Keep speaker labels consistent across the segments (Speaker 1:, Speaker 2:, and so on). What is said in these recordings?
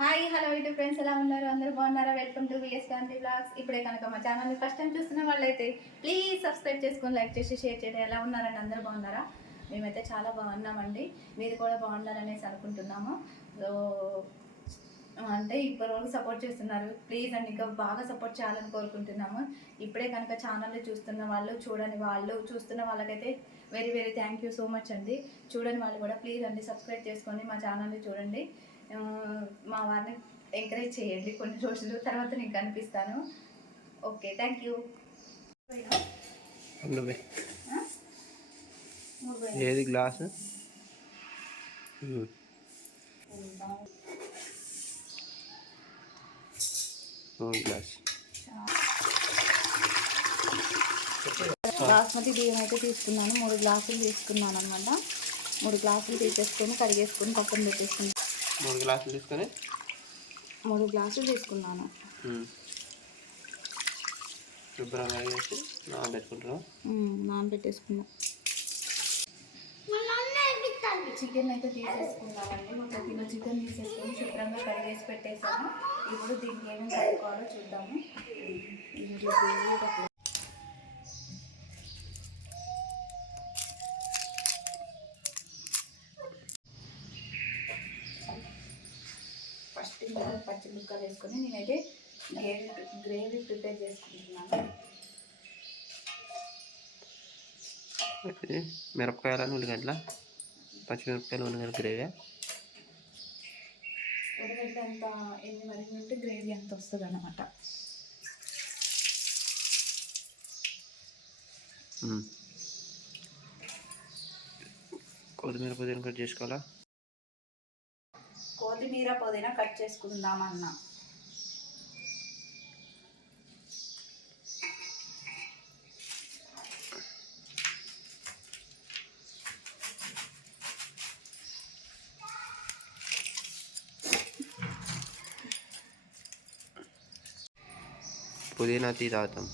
Speaker 1: Hi hello ఇటు friends ఎలా ఉన్నారు? అందరూ బాగున్నారా? Welcome to VS family blogs ఇప్పుడే కనుక మా ఛానల్ని ఫస్ట్ టైం చూస్తున్న వాళ్ళైతే ప్లీజ్ సబ్స్క్రైబ్ చేసుకొని లైక్ చేసి షేర్ చేయడం. ఎలా ఉన్నారని అందరూ బాగున్నారా? మేమైతే చాలా బాగున్నామండి. మీరు కూడా బాగున్నారనేసి అనుకుంటున్నాము. సో అంటే ఇప్పటి వరకు సపోర్ట్ చేస్తున్నారు. ప్లీజ్ అండి ఇంకా బాగా సపోర్ట్ చేయాలని కోరుకుంటున్నాము. ఇప్పుడే కనుక ఛానల్ చూస్తున్న వాళ్ళు చూడని వాళ్ళు చూస్తున్న వాళ్ళకైతే very very thank you so much అండి. చూడని వాళ్ళు కూడా ప్లీజ్ అండి సబ్స్క్రైబ్ చేసుకొని మా ఛానల్ని చూడండి. మా వారిని ఎంకరేజ్ చేయండి కొన్ని రోజులు తర్వాత నేను కనిపిస్తాను. ఓకే థ్యాంక్ యూ
Speaker 2: ఏది గ్లాస్?
Speaker 1: బాస్మతి బియ్యం అయితే తీసుకున్నాను. మూడు గ్లాసులు తీసుకున్నాను అనమాట మూడు గ్లాసులు తీసేసుకొని కడిగేసుకొని పక్కన పెట్టేసుకున్నాను
Speaker 2: మూడు గ్లాసులు తీసుకొని?
Speaker 1: మూడు గ్లాసులు తీసుకున్నాను.
Speaker 2: శుభ్రంగా వేసి నానబెట్టుకుంటున్నాం
Speaker 1: నానబెట్టేసుకున్నాను చికెన్ అయితే తీసేసుకున్నామండి ఒక కిలో చికెన్ తీసేసుకొని శుభ్రంగా కడిగేసి పెట్టేసాను ఇప్పుడు దీనికి ఏమేమి కలుపుకోవాలో చూద్దాము. ఇందులో పచ్చి ముక్కలు వేసుకొని నేనైతే గ్రేవీ గ్రేవీ ప్రిపేర్ చేసుకుంటున్నాను.
Speaker 2: ఇది మిరపకాయలని ఉల్లిగడ్డల? పచ్చిమిరపకాయలు ఉల్లిగడ్డ గ్రేవీ?
Speaker 1: ఉడగడ్డ అంత ఎన్ని మరిగి ఉంటే గ్రేవీ అంత వస్తుంది అనమాట
Speaker 2: ఉమ్. కొత్తిమీర పుదీనా కట్ చేసుకోవాలా?
Speaker 1: కొత్తిమీర పుదీనా కట్ చేసుకుందామన్నా
Speaker 2: పుదీనా తీ తాగుతాం.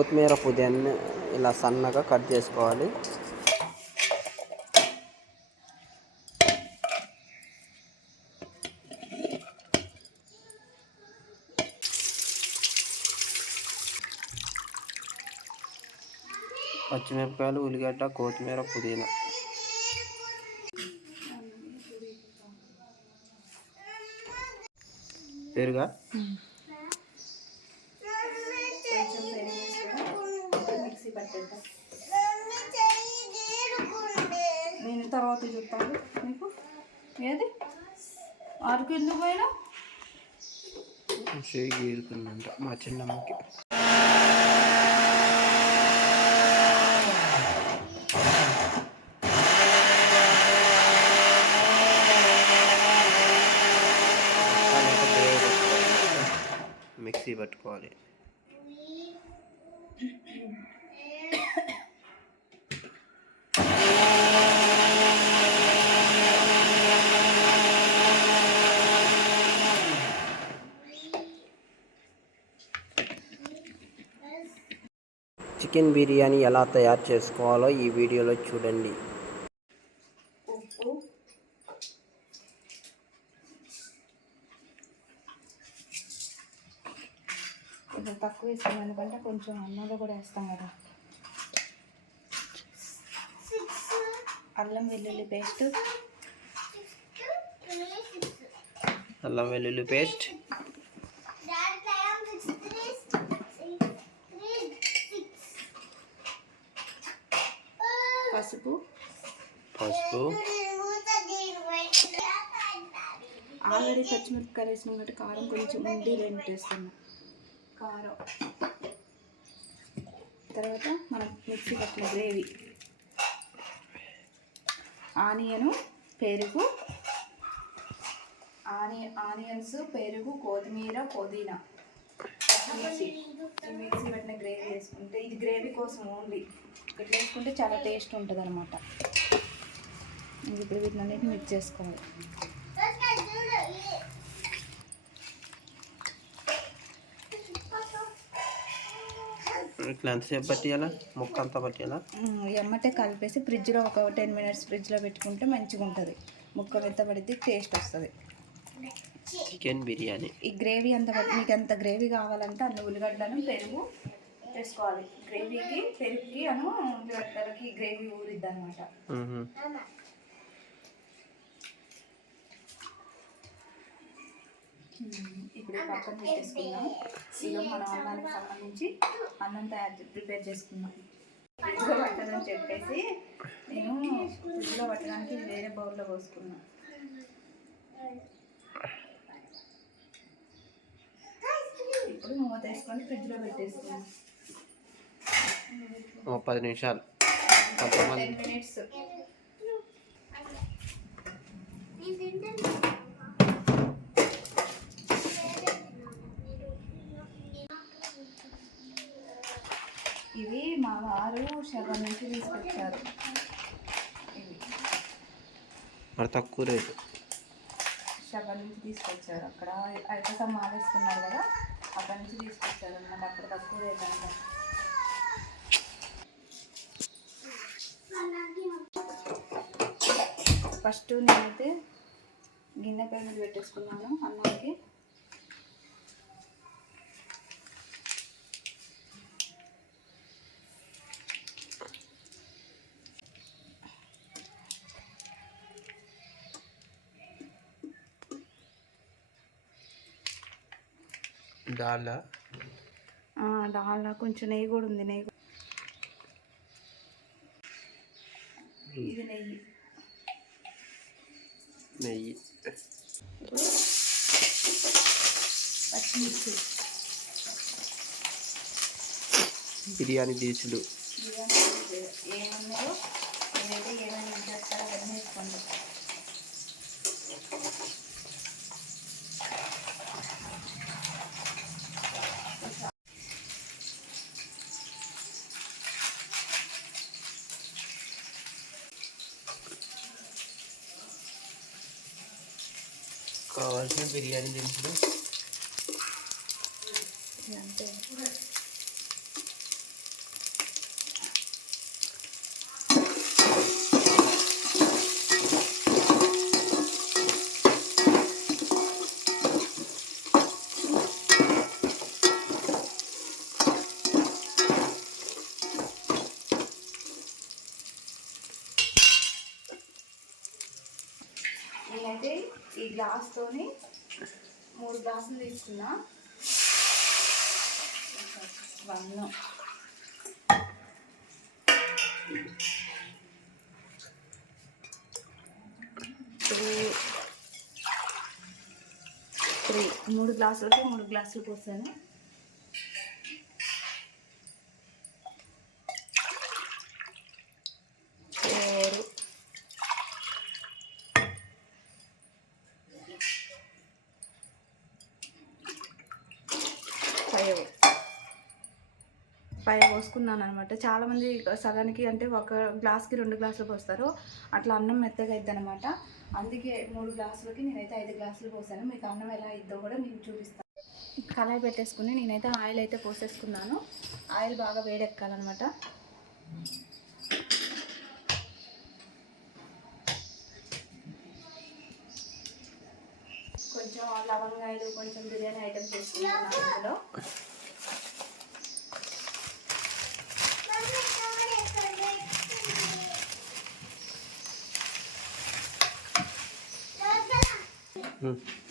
Speaker 2: కొత్తిమీర పుదీనా ఇలా సన్నగా కట్ చేసుకోవాలి. పచ్చిమిరపకాయలు ఉల్లిగడ్డ కొత్తిమీర పుదీనా. పెరుగా
Speaker 1: కొంచెం పెరుగు వేసుకొని మిక్సీ పట్టేద్దాం నేను తర్వాత చెప్తాను నీకు ఏది ఆరుకు ఎందుకు పోయినా?
Speaker 2: చేయి గీరుతుందంట మా చిన్నమ్మకి. మిక్సీ పట్టుకోవాలి. చికెన్ బిర్యానీ ఎలా తయారు చేసుకోవాలో ఈ వీడియోలో చూడండి.
Speaker 1: ఉప్పు కొంచెం తక్కువ వేస్తాం ఎందుకంటే కొంచెం అన్నంలో కూడా వేస్తాం కదా. అల్లం వెల్లుల్లి పేస్ట్.
Speaker 2: అల్లం వెల్లుల్లి పేస్ట్.
Speaker 1: పసుపు. ఆల్రెడీ పచ్చిమిరపకాయలు వేసినాం కాబట్టి కారం కొంచెం ఉండి రెండు వేస్తున్నాం కారం. తర్వాత మనం మిక్సీ పట్టిన గ్రేవీ. ఆనియను పెరుగు. ఆని ఆనియన్స్ పెరుగు కొత్తిమీర పుదీనా. మిక్సీ. మిక్సీ పట్టిన గ్రేవీ వేసుకుంటే ఇది గ్రేవీ కోసం ఓన్లీ. ఇట్లా వేసుకుంటే చాలా టేస్ట్ ఉంటుంది అనమాట ఇప్పుడు వీటిని అన్నిటిని మిక్స్ చేసుకోవాలి.
Speaker 2: ఇట్లా ఎంతసేపు పట్టియాలా? ముక్క అంతా పట్టియాలా?
Speaker 1: ఎమ్మటే కలిపేసి ఫ్రిడ్జ్లో ఒక టెన్ మినిట్స్ ఫ్రిడ్జ్లో పెట్టుకుంటే మంచిగా ఉంటుంది. ముక్క మెత్తబడితే టేస్ట్ వస్తుంది.
Speaker 2: చికెన్ బిర్యానీ.
Speaker 1: ఈ గ్రేవీ అంత పట్టి- మీకు ఎంత గ్రేవీ కావాలంటే అన్ని ఉల్లిగడ్డలను పెరుగు వేసుకోవాలి. గ్రేవీకి పెరుగుకి అను ఉల్లిగడ్డలకి గ్రేవీ ఊరిద్ది అనమాట ఇప్పుడు పక్కన పెట్టేసుకుందాం. ఇక మనం అన్నానికి సంబంధించి అన్నం తయారు ప్రిపేర్ చేసుకుందాం. ఫ్రిడ్జ్లో పట్టదని చెప్పేసి నేను ఫ్రిడ్జ్లో పట్టడానికి వేరే బౌల్లో పోసుకున్నా. ఇప్పుడు మూత వేసుకొని ఫ్రిడ్జ్లో పెట్టేసుకున్నాం
Speaker 2: పది నిమిషాలు. కొంతమంది
Speaker 1: టెన్ మినిట్స్ ఇవి మా వారు శవం నుంచి తీసుకొచ్చారు. ఇవి
Speaker 2: మరి తక్కువ రేటు.
Speaker 1: శవం నుంచి తీసుకొచ్చారు. అక్కడ ఐపసం మారేసుకున్నారు కదా అక్కడ నుంచి తీసుకొచ్చారు అన్నమాట. అక్కడ తక్కువ రేట్ అంట. ఫస్ట్ నేనైతే గిన్నె పై మీద పెట్టేసుకున్నాను అన్నానికి
Speaker 2: దాల్లా?
Speaker 1: దానిలో కొంచెం నెయ్యి కూడా ఉంది నెయ్యి ఇది నెయ్యి.
Speaker 2: నెయ్యి.
Speaker 1: పచ్చిమిర్చి.
Speaker 2: బిర్యానీ దినుసులు.
Speaker 1: బిర్యానీ.
Speaker 2: బిర్యానీ దినుసులు
Speaker 1: ఇది నేనైతే ఈ గ్లాస్తోని మూడు గ్లాసులు తీసుకున్నా. One three. త్రీ. మూడు గ్లాసులకి మూడు గ్లాసులు పోసాను పైన పోసుకున్నాను అనమాట చాలామంది సగానికి అంటే ఒక గ్లాస్కి రెండు గ్లాసులు పోస్తారు. అట్లా అన్నం మెత్తగా ఇద్దనమాట అనమాట అందుకే మూడు గ్లాసులకి నేనైతే ఐదు గ్లాసులు పోసాను. మీకు అన్నం ఎలా ఇద్దో కూడా నేను చూపిస్తాను కళాయి పెట్టేసుకుని నేనైతే ఆయిల్ అయితే పోసేసుకున్నాను. ఆయిల్ బాగా వేడెక్కాలన్నమాట. కొంచెం లవంగాయలు కొంచెం బిర్యానీ ఐటమ్స్ వేసుకున్నాను అందులో
Speaker 2: మ్మ్.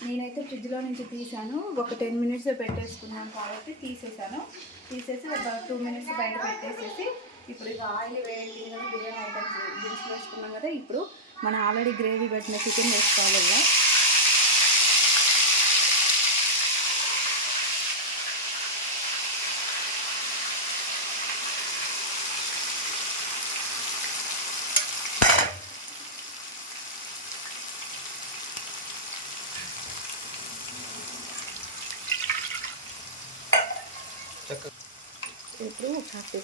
Speaker 1: నేనైతే ఫ్రిడ్జ్లో నుంచి తీసాను ఒక టెన్ మినిట్స్ పెట్టేసుకున్నాను కాబట్టి తీసేసాను తీసేసి ఒక టూ మినిట్స్ బయట పెట్టేసేసి ఇప్పుడు ఇక ఆయిల్ వేయండి కదా బిర్యానీ ఐటమ్స్ దినుసులు వేసుకున్నాం కదా ఇప్పుడు మనం ఆల్రెడీ గ్రేవీ పెట్టిన చికెన్ వేసుకోవాలి ఇలా ఇప్పుడు ఒకసారి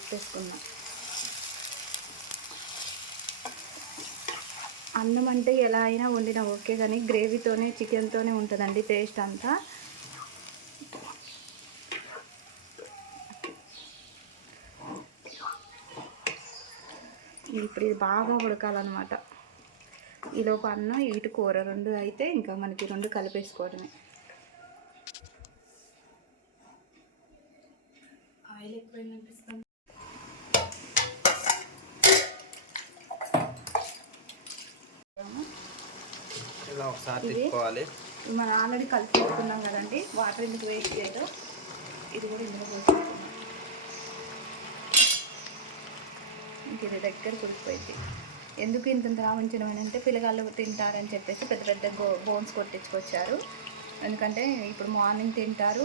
Speaker 1: అన్నం అంటే ఎలా అయినా వండినా ఓకే కానీ గ్రేవీతోనే చికెన్తోనే ఉంటుందండి టేస్ట్ అంతా. ఇప్పుడు ఇది బాగా ఉడకాలన్నమాట. ఈలోపు అన్నం ఇటు కూర రెండు అయితే ఇంకా మనకి రెండు కలిపేసుకోవడమే. అనిపిస్తుంది
Speaker 2: ఇలా ఒకసారి తిప్పుకోవాలి?
Speaker 1: మనం ఆల్రెడీ కలిపి పెట్టుకున్నాం కదండి. వాటర్ ఎందుకు వేస్ట్ చేయదు ఇది కూడా ఇందులో పోసుకుంటున్నాం ఇంక ఇది దగ్గర ఉడికిపోయింది ఎందుకు ఇంత ఇంత అని అంటే పిల్లగాళ్ళు తింటారని చెప్పేసి పెద్ద పెద్ద బోన్స్ కొట్టించుకొచ్చారు. ఎందుకంటే ఇప్పుడు మార్నింగ్ తింటారు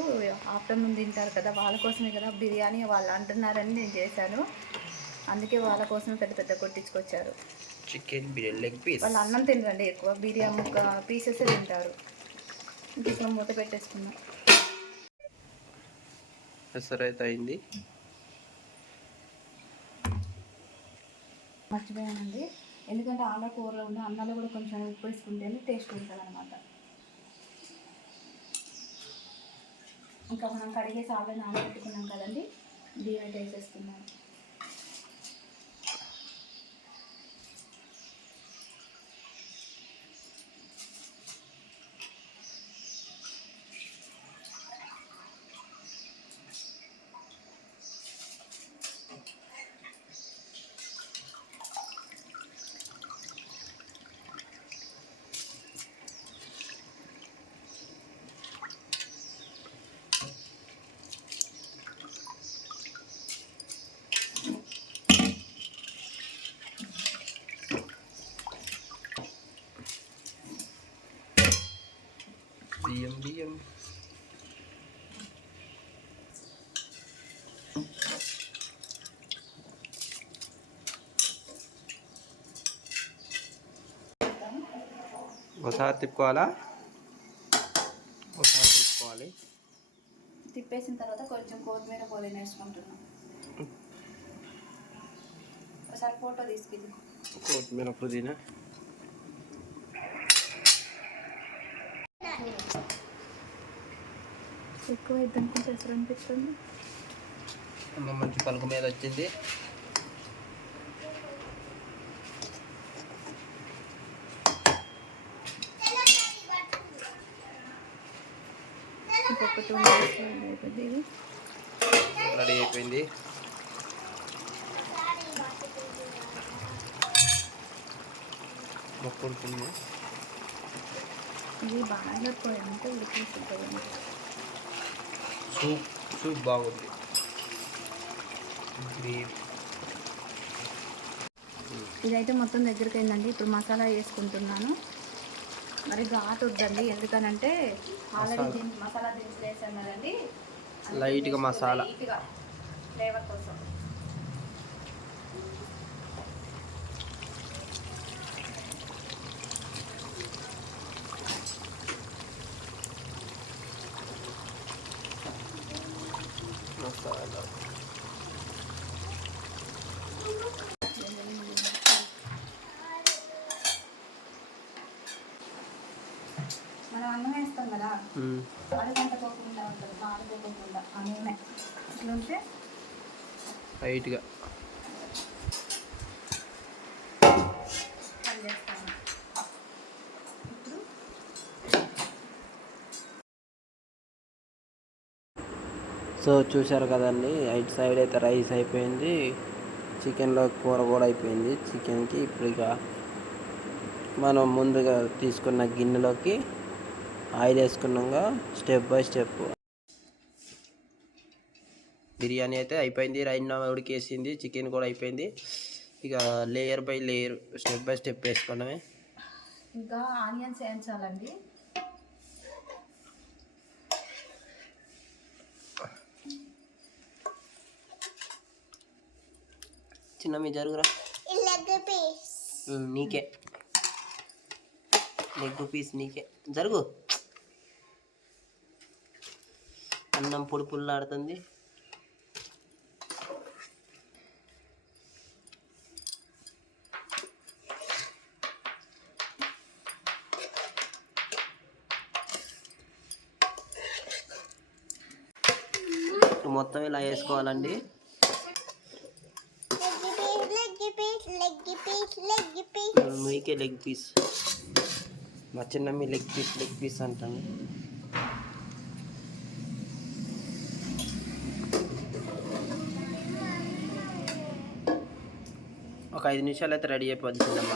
Speaker 1: ఆఫ్టర్నూన్ తింటారు కదా వాళ్ళ కోసమే కదా బిర్యానీ వాళ్ళు అంటున్నారని నేను చేశాను. అందుకే వాళ్ళ కోసమే పెద్ద పెద్ద కొట్టించుకొచ్చారు.
Speaker 2: చికెన్ బిర్యానీ లెగ్ పీస్
Speaker 1: వాళ్ళు అన్నం తినరండి ఎక్కువ బిర్యానీ ముక్క పీసెస్ తింటారు. ఇంక ఇట్లా మూత పెట్టేసుకున్నాం
Speaker 2: అయితే అయింది
Speaker 1: మర్చిపోయానండి. ఎందుకంటే ఆంధ్ర కూరలో ఉన్న అన్నంలో కూడా కొంచెం ఉప్పు వేసుకుంటేనే టేస్ట్ ఉంటుంది అనమాట ఇంకా మనం కడిగేసి ఆల్రెడీ నానబెట్టుకున్నాం కదండి దీని వేసేస్తున్నాం
Speaker 2: బియ్యం బియ్యం ఒకసారి తిప్పుకోవాలా? ఒకసారి తిప్పుకోవాలి.
Speaker 1: తిప్పేసిన తర్వాత కొంచెం కొత్తిమీర పుదీనా వేసుకుంటున్నాం ఒకసారి ఫోటో తీసుకెళ్ళి
Speaker 2: కొత్తిమీర పుదీనా.
Speaker 1: ఎక్కువ చేస్తారు అనిపిస్తుంది
Speaker 2: అమ్మ మంచి పలుకు మీద వచ్చింది
Speaker 1: ఇంకొక టూ మినిట్స్ ఇది
Speaker 2: రెడీ అయిపోయింది. మొక్క ఉంటుంది?
Speaker 1: ఇది బాగా పోయంటే
Speaker 2: సూప్ సూప్ బాగుంది. గ్రేవీ
Speaker 1: ఇదైతే మొత్తం దగ్గరికి అయిందండి. ఇప్పుడు మసాలా వేసుకుంటున్నాను. మరి ఘాటు వద్దండి. ఎందుకనంటే ఆల్రెడీ
Speaker 2: మసాలా.
Speaker 1: దినుసులు వేసాను కదండి.
Speaker 2: లైట్గా మసాలా.
Speaker 1: ఫ్లేవర్ కోసం
Speaker 2: మసాలా
Speaker 1: మనం అన్నం వేస్తాం కదా
Speaker 2: మ్మ్.
Speaker 1: అడుగంట పోకుండా ఉంటుంది మాడిపోకుండా ఆ నూనె ఇట్లా ఉంటే
Speaker 2: లైట్గా. సో చూశారు కదండి ఇటు సైడ్ అయితే రైస్ అయిపోయింది. చికెన్లో కూర కూడా అయిపోయింది. చికెన్కి ఇప్పుడు ఇక మనం ముందుగా తీసుకున్న గిన్నెలోకి ఆయిల్ వేసుకున్నాక స్టెప్ బై స్టెప్. బిర్యానీ అయితే అయిపోయింది. రైన్ ఉడికేసింది. చికెన్ కూడా అయిపోయింది. ఇక layer by layer step by step వేసుకోవడమే
Speaker 1: ఇంకా ఆనియన్స్ వేయించాలండి.
Speaker 2: చిన్న మీ జరుగురా. నీకే. లెగ్ పీస్ నీకే. జరుగు. అన్నం పొడి పుల్లాడుతుంది మొత్తం ఇలా వేసుకోవాలండి? మీకే లెగ్ పీస్ మా చిన్న మీ లెగ్ పీస్ లెగ్ పీస్ అంటాను ఒక ఐదు నిమిషాలు అయితే రెడీ అయిపోద్ది చిన్నమ్మ.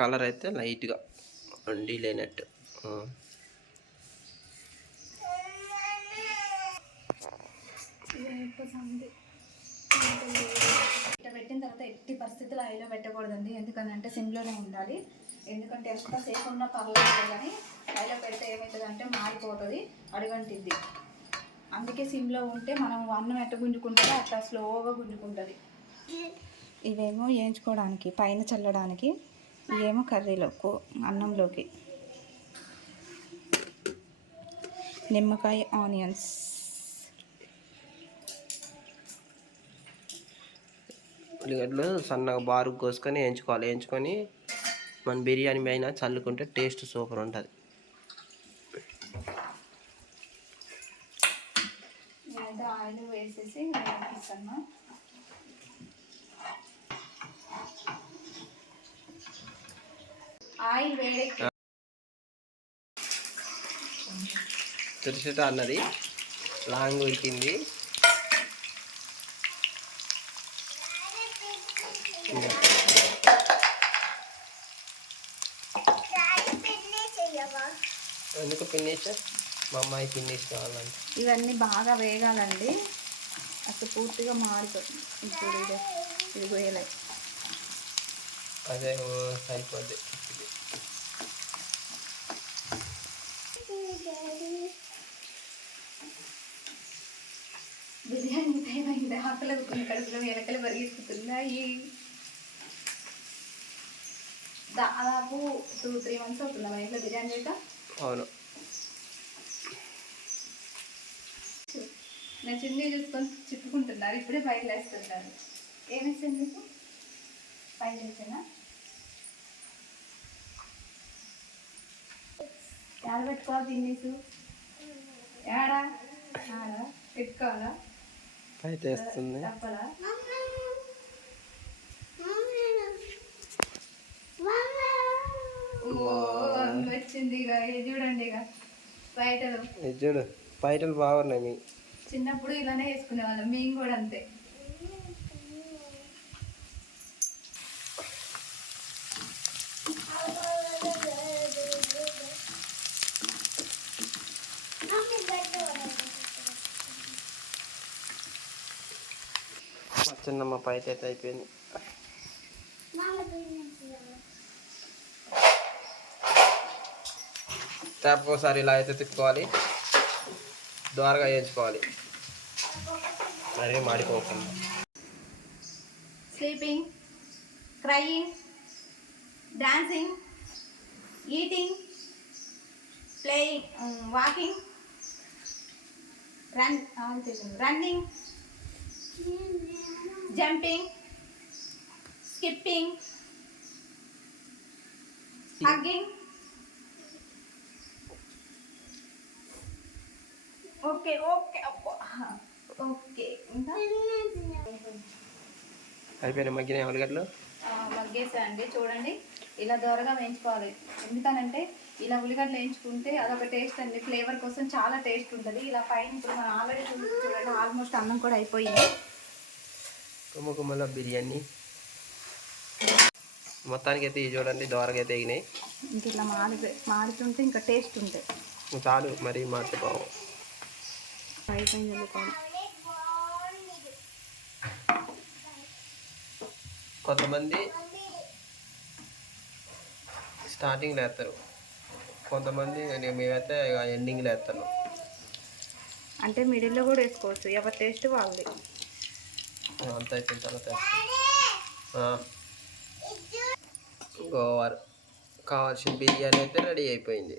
Speaker 2: కలర్ అయితే లైట్గా వండి లేనట్టు. ఆ.
Speaker 1: ఇట్లా పెట్టిన తర్వాత ఎట్టి పరిస్థితుల్లో హైలో పెట్టకూడదండి. ఎందుకంటే సిమ్లోనే ఉండాలి. ఎందుకంటే ఎంత సేఫ్ ఉన్నా పర్లేదు కానీ హైలో పెడితే ఏమవుతుంది అంటే మారిపోతుంది అడుగంటిద్ది. అందుకే సిమ్లో ఉంటే మనం అన్నం ఎట్ట గుంజుకుంటుందో అట్లా స్లోగా గుంజుకుంటుంది. ఇవేమో వేయించుకోవడానికి పైన చల్లడానికి ఇవేమో కర్రీలో అన్నంలోకి. నిమ్మకాయ ఆనియన్స్.
Speaker 2: ఉల్లిగడ్డలు సన్నగా బారు కోసుకొని వేయించుకోవాలి. వేయించుకొని మన బిర్యానీ పైన చల్లుకుంటే టేస్ట్ సూపర్ ఉంటుంది.
Speaker 1: నేనైతే ఆయిల్ వేసేసి ఇస్తాను ఆయిల్ వేడెక్కి
Speaker 2: తురిసిట అన్నది. లాంగ్ ఉడికింది. ఎందుకు పిన్నేసా మా అమ్మాయి పిన్నేసి కావాలంటే.
Speaker 1: ఇవన్నీ బాగా వేగాలండి. అసలు పూర్తిగా మారిపోతుంది. ఇప్పుడు ఇది ఇది వేయలేదు
Speaker 2: అదే సరిపోద్ది.
Speaker 1: బిర్యానీ టైం అయింది ఆకలి కొన్ని కడుపులో ఎలకలు పరిగెత్తుతున్నాయి. దాదాపు టూ త్రీ మంత్స్ అవుతుందా మా ఇంట్లో బిర్యానీ చేయక
Speaker 2: అవును.
Speaker 1: నా చున్నీ చూసుకొని చుట్టుకుంటున్నారు ఇప్పుడే బయట వేస్తున్నారు ఏమేసింది మీకు? బయట వేసానా ఎక్కడ పెట్టుకోవాలి తినేసు ఏడా ఆడా పెట్టుకోవాలా? తప్పలా? వచ్చింది ఇక ఇది చూడండి ఇక బయటలో.
Speaker 2: ఇది చూడు పైటలు బాగున్నాయి మీ.
Speaker 1: చిన్నప్పుడు ఇలానే వేసుకునే వాళ్ళం మేము కూడా అంతే.
Speaker 2: చిన్నమ్మ పైట అయితే అయిపోయింది ట్యాప్ ఒకసారి ఇలా అయితే తిప్పుకోవాలి. ద్వారగా వేయించుకోవాలి. మరి మాడిపోకుండా
Speaker 1: sleeping crying dancing eating playing walking run running jumping skipping hugging okay okay okay ఇంకా
Speaker 2: మగ్గినాయి ఉల్లిగడ్డలు
Speaker 1: మగ్గేసా అండి చూడండి. ఇలా దోరగా వేయించుకోవాలి. ఎందుకనంటే ఇలా ఉల్లిగడ్డలు వేయించుకుంటే అదొక టేస్ట్ అండి. ఫ్లేవర్ కోసం చాలా టేస్ట్ ఉంటుంది. ఇలా పైన ఇప్పుడు మనం ఆల్రెడీ చూడండి ఆల్మోస్ట్ అన్నం కూడా అయిపోయింది.
Speaker 2: కుమ్మ కుమ్మల బిర్యానీ. మొత్తానికి అయితే ఇవి చూడండి దోరగా అయితే ఎగినాయి
Speaker 1: ఇంక ఇట్లా మాడి మాడుతుంటే ఇంకా టేస్ట్ ఉంటాయి
Speaker 2: చాలు మరీ మార్చిపోవు
Speaker 1: అయిపోయింది అనుకోండి
Speaker 2: కొంతమంది స్టార్టింగ్లో వేస్తారు. కొంతమంది మేమైతే ఎండింగ్లో వేస్తాను.
Speaker 1: అంటే మిడిల్లో కూడా వేసుకోవచ్చు. ఎవరి టేస్ట్ వాళ్ళది.
Speaker 2: అంత అయిపోయిన తర్వాత. గోవార్ కావాల్సిన బిర్యానీ అయితే రెడీ అయిపోయింది.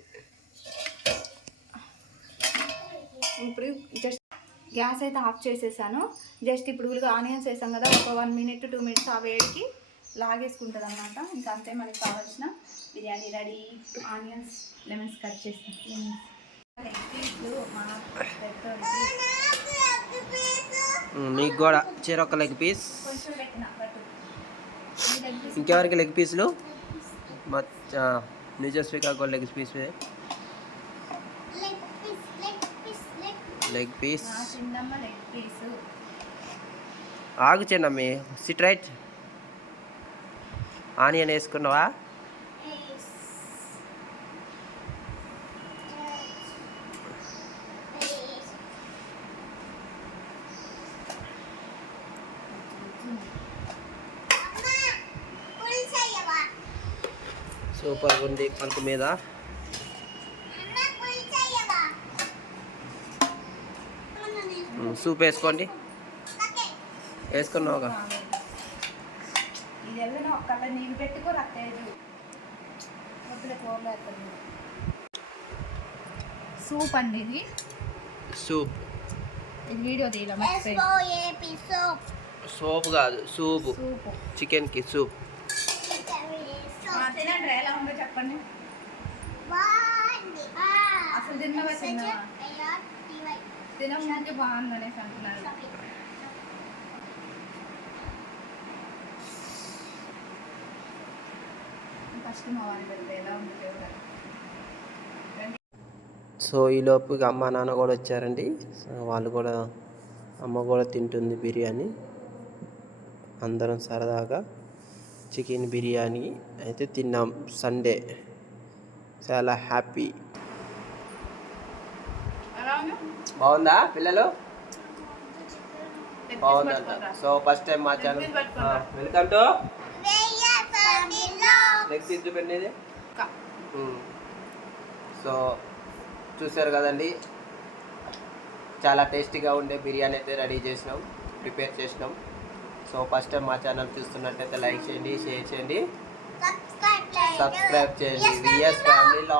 Speaker 1: ఇప్పుడు జస్ట్ గ్యాస్ అయితే ఆఫ్ చేసేసాను. జస్ట్ ఇప్పుడు ఆనియన్స్ వేసాం కదా ఒక వన్ మినిట్ టూ మినిట్స్ ఆ వేడికి లాగేసుకుంటుంది అనమాట ఇంకా అంతే మనకి కావాల్సిన biryani ready. Onions lemons cut
Speaker 2: um, మీకు కూడా చెరొక లెగ్ పీస్
Speaker 1: కొంచెం పెట్టిన బట్ లెగ్ పీస్
Speaker 2: ఇంకెవరికి లెగ్ పీసులు మా కూడా లెగ్ పీస్ లెగ్ పీస్ ఆగు చిన్నమ్మి సిట్ రైట్ ఆనియన్ వేసుకున్నావా? సూపర్గా ఉంది పలుకు మీద.
Speaker 1: వద్దులే కూరలో వేస్తాను సూప్ అండి ఇది.
Speaker 2: సూప్.
Speaker 1: ఇది వీడియో
Speaker 2: సోప్. కాదు సూప్.
Speaker 1: సూపు.
Speaker 2: చికెన్కి సూప్.
Speaker 1: ఆ, తినండి ఎలా ఉందో చెప్పండి. అసలు తిన్నవా? తిన్నవా బాగుంది అనేసి అంటున్నారు. ఫస్ట్ మా వాళ్ళు ఎలా ఉంది చూడాలి
Speaker 2: సో ఈ లోపు అమ్మ నాన్న కూడా వచ్చారండి. వాళ్ళు కూడా అమ్మ కూడా తింటుంది బిర్యానీ. అందరం సరదాగా చికెన్ బిర్యానీ అయితే తిన్నాం సండే. చాలా హ్యాపీ. బాగుందా పిల్లలు? బాగుందంట. సో ఫస్ట్ టైం మా ఛానల్. వెల్కమ్ టు పీస్ చూపెట్టేది
Speaker 1: కా.
Speaker 2: సో చూసారు కదండి. చాలా టేస్టీగా ఉండే బిర్యానీ అయితే రెడీ చేసినాం ప్రిపేర్ చేసినాం. సో ఫస్ట్ టైం మా ఛానల్ చూస్తున్నట్టయితే లైక్ చేయండి షేర్ చేయండి. సబ్స్క్రైబ్ చేయండి. విఎస్ ఫ్యామిలీలో